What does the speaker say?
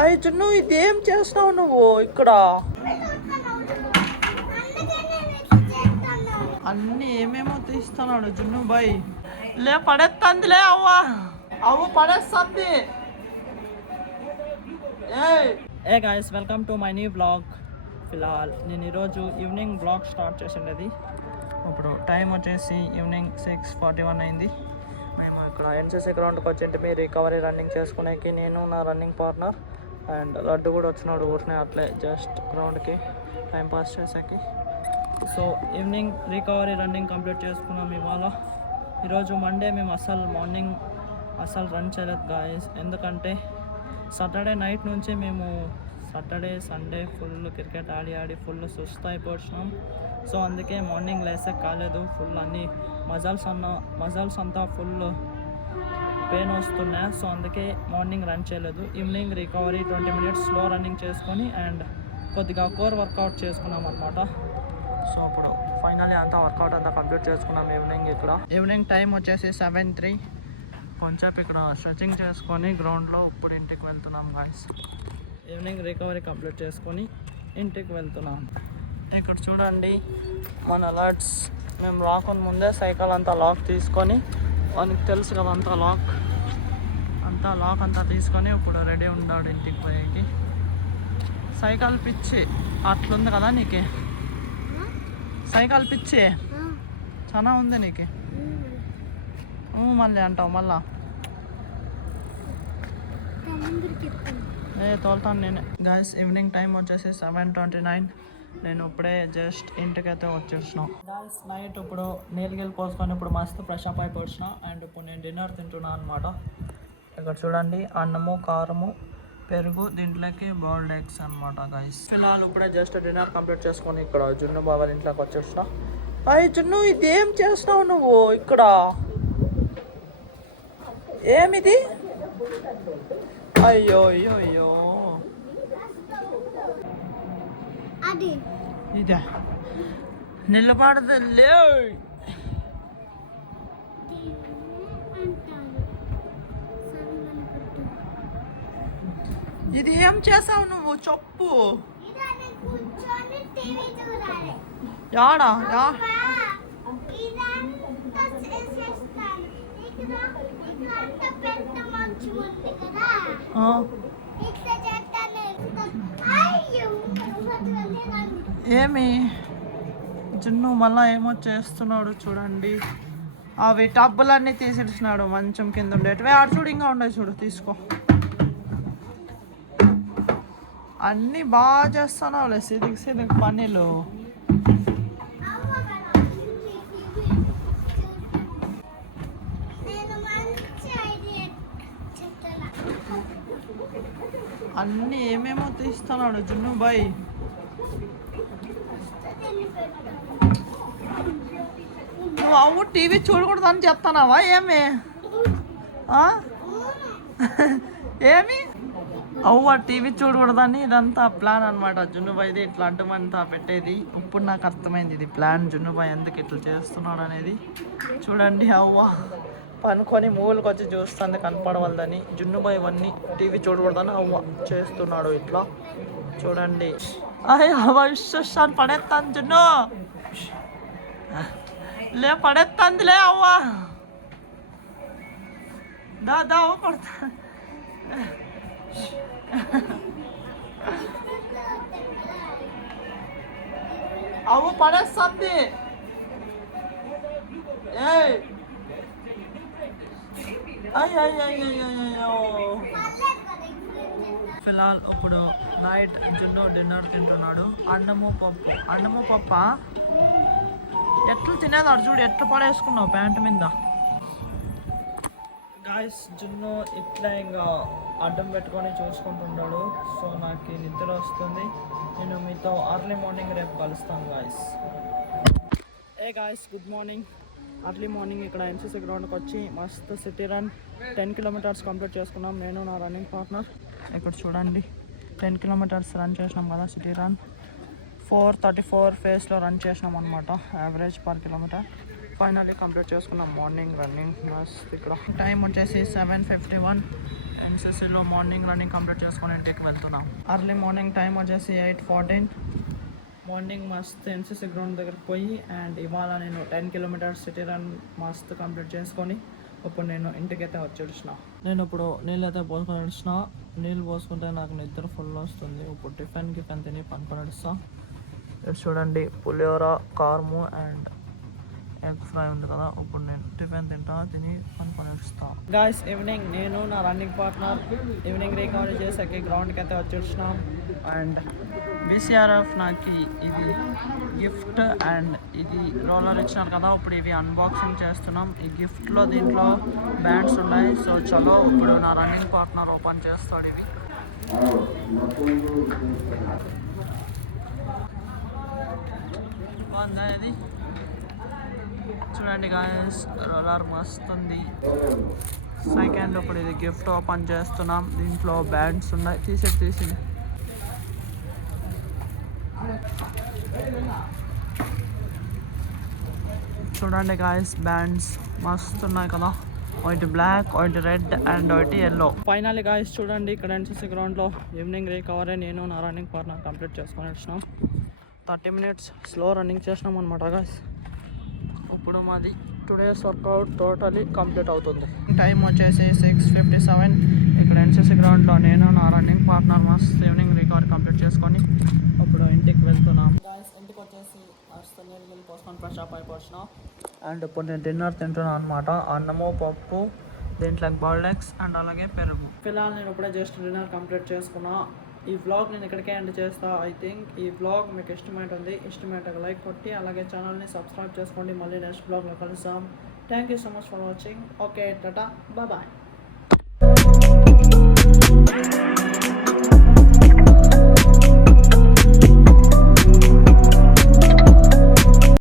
అయ్యి జున్ను ఇదేం చేస్తున్నావు నువ్వు ఇక్కడ? అన్నీ ఏమేమో తీస్తున్నాడు జున్ను బాయ్. లే పడేస్తుందిలే అవ్వ పడేస్తుంది. Hey guys, welcome to my new vlog. ఫిలాల్ నేను ఈరోజు ఈవినింగ్ బ్లాగ్ స్టార్ట్ చేసిండేది. ఇప్పుడు టైం వచ్చేసి ఈవినింగ్ 6:41 అయింది. మేము ఇక్కడ ఎన్సీసీ గ్రౌండ్కి వచ్చింటే మీ రికవరీ రన్నింగ్ చేసుకునేకి నేను నా రన్నింగ్ పార్ట్నర్ అండ్ లడ్డు కూడా వచ్చినాడు ఊరినే అట్లే జస్ట్ గ్రౌండ్కి టైం పాస్ చేసాకి. So evening recovery running complete చేసుకున్నాం ఇవాళ. ఈరోజు మండే మేము మార్నింగ్ అసలు రన్ చేయలేదు గాయస్. ఎందుకంటే సాటర్డే నైట్ నుంచి మేము సాటర్డే సండే ఫుల్ క్రికెట్ ఆడి ఫుల్ సుస్తు అయిపోతున్నాం. సో అందుకే మార్నింగ్ లేసే కాలేదు. ఫుల్ అన్ని మజల్స్ అంతా ఫుల్ పెయిన్ వస్తున్నాయి. సో అందుకే మార్నింగ్ రన్ చేయలేదు. Evening recovery 20 minutes slow running చేసుకొని అండ్ కొద్దిగా కోర్ వర్కౌట్ చేసుకున్నాం అనమాట. సో ఇప్పుడు ఫైనల్లీ అంతా వర్కౌట్ అంతా కంప్లీట్ చేసుకున్నాం ఈవినింగ్. ఇక్కడ ఈవినింగ్ టైం వచ్చేసి 7:03. కొంచెం ఇక్కడ స్ట్రెచింగ్ చేసుకొని గ్రౌండ్లో ఇప్పుడు ఇంటికి వెళ్తున్నాం గాయస్. ఈవినింగ్ రికవరీ కంప్లీట్ చేసుకొని ఇంటికి వెళ్తున్నాం. ఇక్కడ చూడండి మన అలర్ట్స్. మేము రాకుండా ముందే సైకిల్ అంతా లాక్ తీసుకొని, మనకు తెలుసు కదా లాక్ అంతా తీసుకొని ఇప్పుడు రెడీ ఉన్నాడు ఇంటికి పోయేకి. సైకిల్ పిచ్చి అట్లుంది కదా నీకు? సైకిల్ పిచ్చి చాలా ఉంది నీకు. మళ్ళీ అంటావు మళ్ళా? తోలుతాను నేనే. గాయస్ ఈవినింగ్ టైం వచ్చేసి 7:29. నేను ఇప్పుడే జస్ట్ ఇంటికైతే వచ్చేసినాం గాయస్. నైట్ ఇప్పుడు నీళ్ళు పోసుకొని ఇప్పుడు మస్తు ఫ్రెష్ అప్ అయిపోవచ్చిన అండ్ ఇప్పుడు నేను డిన్నర్ తింటున్నాను అనమాట. ఇక్కడ చూడండి అన్నము, కారము, పెరుగు, దీంట్లోకి బాయిల్డ్ ఎగ్స్ అనమాట గాయస్. ఫిలాల్ ఇప్పుడే జస్ట్ డిన్నర్ కంప్లీట్ చేసుకొని ఇక్కడ జున్ను బాబాయ్ ఇంట్లోకి వచ్చేసిన. అయ్యి జున్ను ఇదేం చేస్తున్నావు నువ్వు ఇక్కడ? ఏమిది? అయ్యో ఇదే నిలబడదు లే. ఇది ఏం చేసావు నువ్వు చెప్పు. యాడా ఏమి జున్ను మళ్ళా ఏమో చేస్తున్నాడు చూడండి. అవి టబ్బులన్నీ తీసేసినాడు మంచం కింద ఉండేటివి. ఆడు చూడు ఇంకా ఉండే చూడు, తీసుకో. అన్నీ బాగా చేస్తున్నావులే సిదికి పనులు. అన్నీ ఏమేమో తీస్తున్నాడు జున్ను బాయ్. నువ్వు అవ్వు టీవీ చూడకూడదని చెప్తున్నావా ఏమి? ఏమి అవ్వ టీవీ చూడకూడదని ఇదంతా ప్లాన్ అనమాట జున్నుబాయ్ది. ఇట్లాంటివంతా పెట్టేది. ఇప్పుడు నాకు అర్థమైంది ఇది ప్లాన్ జున్నుబాయ్ ఎందుకు ఇట్లా చేస్తున్నాడు అనేది. చూడండి అవ్వ పనుకొని మూలకి వచ్చి చూస్తుంది కనపడవలదని. జున్నుబాయ్ ఇవన్నీ టీవీ చూడకూడదని అవ్వ చేస్తున్నాడు ఇట్లా. చూడండి అవ్వ ఇష్టాన్ని పడేస్తాను జున్ను. లే పడేస్తుందిలే అవ్వ. దా అవ్వ పడతా. అవ్వ పడేస్తుంది. ఫిలాల్ ఇప్పుడు నైట్ జున్ను డిన్నర్ తింటున్నాడు. అన్నము పప్ప ఎట్లా తినేది అడు చూడు, ఎట్లా పడేసుకున్నావు ప్యాంటు మీద. గాయస్ జున్ను ఇట్లా ఇంకా అడ్డం పెట్టుకొని చూసుకుంటున్నాడు. సో నాకు నిద్ర వస్తుంది. నేను మీతో అర్లీ మార్నింగ్ రేపు కలుస్తాను guys. Guys good morning. Early morning ఇక్కడ ఎన్సీసీ గ్రౌండ్కి వచ్చి మస్తు సిటీ రన్ 10 kilometers కంప్లీట్ చేసుకున్నాం నేను నా రన్నింగ్ పార్ట్నర్. ఇక్కడ చూడండి 10 kilometers రన్ చేసినాం కదా సిటీ రన్. 4:34 ఫేస్లో రన్ చేసినాం అనమాట average per kilometre. Finally complete చేసుకున్నాం మార్నింగ్ రన్నింగ్. మస్త్ ఇక్కడ టైం వచ్చేసి 7:51. ఎన్సీసీలో మార్నింగ్ రన్నింగ్ కంప్లీట్ చేసుకొని ఇంటికి వెళ్తున్నాం. అర్లీ మార్నింగ్ టైం వచ్చేసి 8:14. మార్నింగ్ మస్త్ ఎన్సీసీ గ్రౌండ్ దగ్గరికి పోయి అండ్ ఇవాళ నేను 10 కిలోమీటర్స్ సిటీ రన్ మస్త్ కంప్లీట్ చేసుకొని ఇప్పుడు నేను ఇంటికైతే వచ్చేసిన. నేను ఇప్పుడు నీళ్ళు అయితే పోసుకొని వచ్చిన. నీళ్ళు పోసుకుంటే నాకు నిద్ర ఫుల్ వస్తుంది. ఇప్పుడు టిఫిన్ తిని పనుకొని వస్తా. ఇటు చూడండి పులిహోర, కార్ము అండ్ ఎగ్ ఫ్రై ఉంది కదా. ఇప్పుడు నేను టిఫిన్ తిని పనుకొని వస్తా. గాయస్ ఈవినింగ్ నేను నా రన్నింగ్ పార్ట్నర్ ఈవినింగ్ రికవరీ చేసాక గ్రౌండ్కి అయితే వచ్చేసినాం. అండ్ బీసీఆర్ఎఫ్ నాకు ఇది గిఫ్ట్ అండ్ ఇది రోలర్ ఇచ్చినారు కదా. ఇప్పుడు ఇవి అన్బాక్సింగ్ చేస్తున్నాం. ఈ గిఫ్ట్లో దీంట్లో బ్యాండ్స్ ఉన్నాయి. సో చలో ఇప్పుడు నా రన్నింగ్ పార్ట్నర్ ఓపెన్ చేస్తాడు ఇవి. బాగుందా ఇది? చూడండి గాయస్ రోలర్ మస్తు ఉంది. సెకండ్ ఇప్పుడు ఇది గిఫ్ట్ ఓపెన్ చేస్తున్నాం. దీంట్లో బ్యాండ్స్ ఉన్నాయి. తీసి చూడండి గాయస్ బ్యాండ్స్ మస్తు ఉన్నాయి కదా. ఒకటి బ్లాక్, ఒకటి రెడ్ అండ్ ఒకటి ఎల్లో. ఫైనల్లీ గాయస్ చూడండి ఇక్కడ ఎన్సీసీ గ్రౌండ్లో ఈవినింగ్ రికవరీ నేను నా రన్నింగ్ పార్ట్నర్ కంప్లీట్ చేసుకొని వచ్చినాం. 30 minutes స్లో రన్నింగ్ చేసినాం అనమాట గాయస్. ఇప్పుడు మాది టుడేస్ వర్కౌట్ టోటలీ కంప్లీట్ అవుతుంది. టైం వచ్చేసి 6:57. ఇక్కడ ఎన్సీసీ గ్రౌండ్లో నేను నా రన్నింగ్ పార్ట్నర్ మస్త్ ఈవినింగ్ రికవరీ కంప్లీట్ చేసుకొని ఇప్పుడు ఇంటికి వెళ్తున్నాం. ఇంటికి వచ్చేసి మస్తు నీళ్ళు పోసుకొని ఫ్రెష్ అప్ అయిపోతున్నాం. అండ్ ఇప్పుడు నేను డిన్నర్ తింటున్నాను అనమాట. అన్నము, పప్పు, దీంట్లో బాయిల్డ్ ఎగ్స్ అండ్ అలాగే పెరుగు. ఫిలాల్ నేను ఇప్పుడే జస్ట్ డిన్నర్ కంప్లీట్ చేసుకున్నా. ఈ వ్లాగ్ నేను ఇక్కడికే ఎండ్ చేస్తా. ఐ థింక్ ఈ వ్లాగ్ మీకు ఇష్టమైతే లైక్ కొట్టి అలాగే ఛానల్ని సబ్స్క్రైబ్ చేసుకోండి. మళ్ళీ నెక్స్ట్ వ్లాగ్లో కలుస్తాం. Thank you so much for watching. Okay టాటా బాయ్.